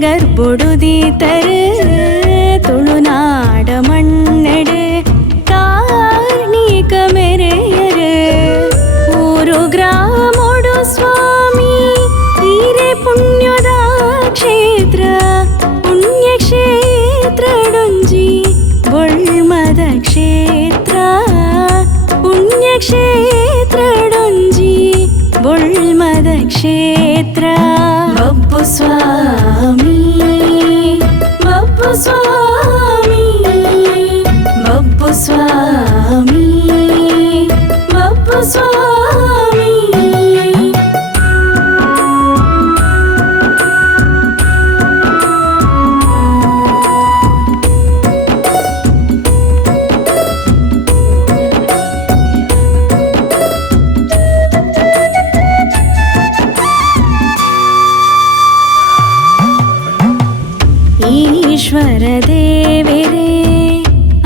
நகர் பொடுதி தரு துளுநாட மண்ணெடு காரணிகமெரு ஊரு கிராமோடு சுவாமி தீரே புண்ணியதா கஷேத்திர புண்ணிய கஷேத்திரடுஞ்சி பொழ்மத கஷேத்திர புண்ணிய கஷேத்திரடுஞ்சி பொழ்மத கஷேத்திர பப்பு சுவாமி ஈஸ்வர தேவரே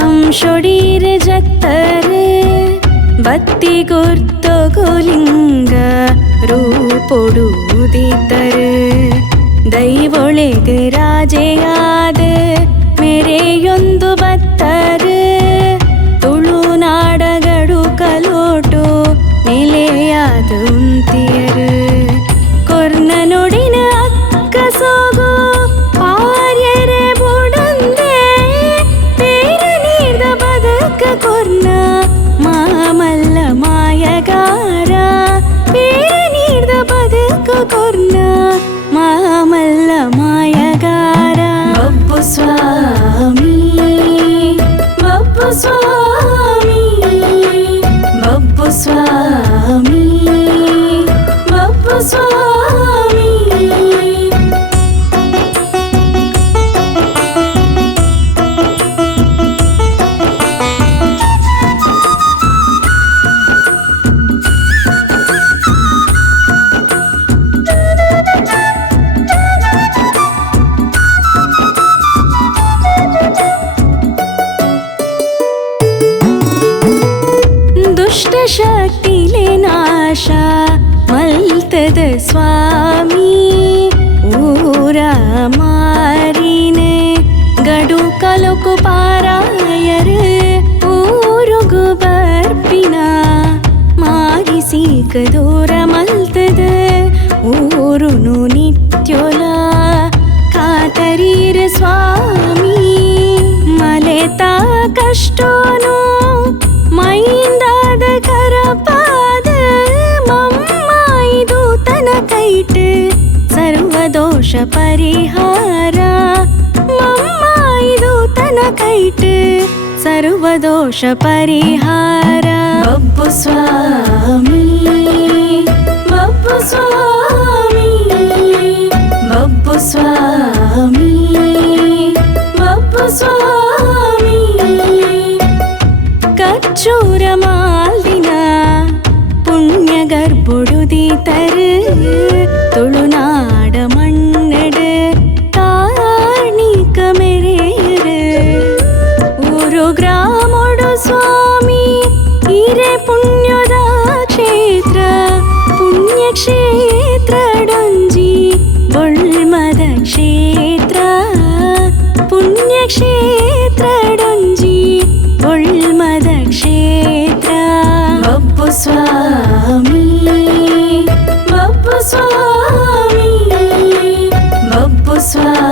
அம்ஷொடீர் ஜத்தரு பத்தி குர்த்தொகுலிங்க ரூபொடுதித்தரு தெய்வொழிகு ராஜையாது மேரேயொந்து பத்தரு मामल्लयगार बु स्वामी बप्पु स्वामी बप्पु स्वामी ஆஷா மல்தத சுவாமி ஊரா மாறினே கடு கலுக்கு பாராயர் ஊருகு பர்ப்பினா மாறி சீக்க தூர மல்தது சர்வதோஷ பரிஹாரப்பு சுவாமி பப்பு சுவாமி பப்பு சுவாமி பப்பு சுவாமி கச்சூர மாலினா புண்ணிய கர்புடுதி தரு Tulu Swami, Bappu Swami, Bappu Swami.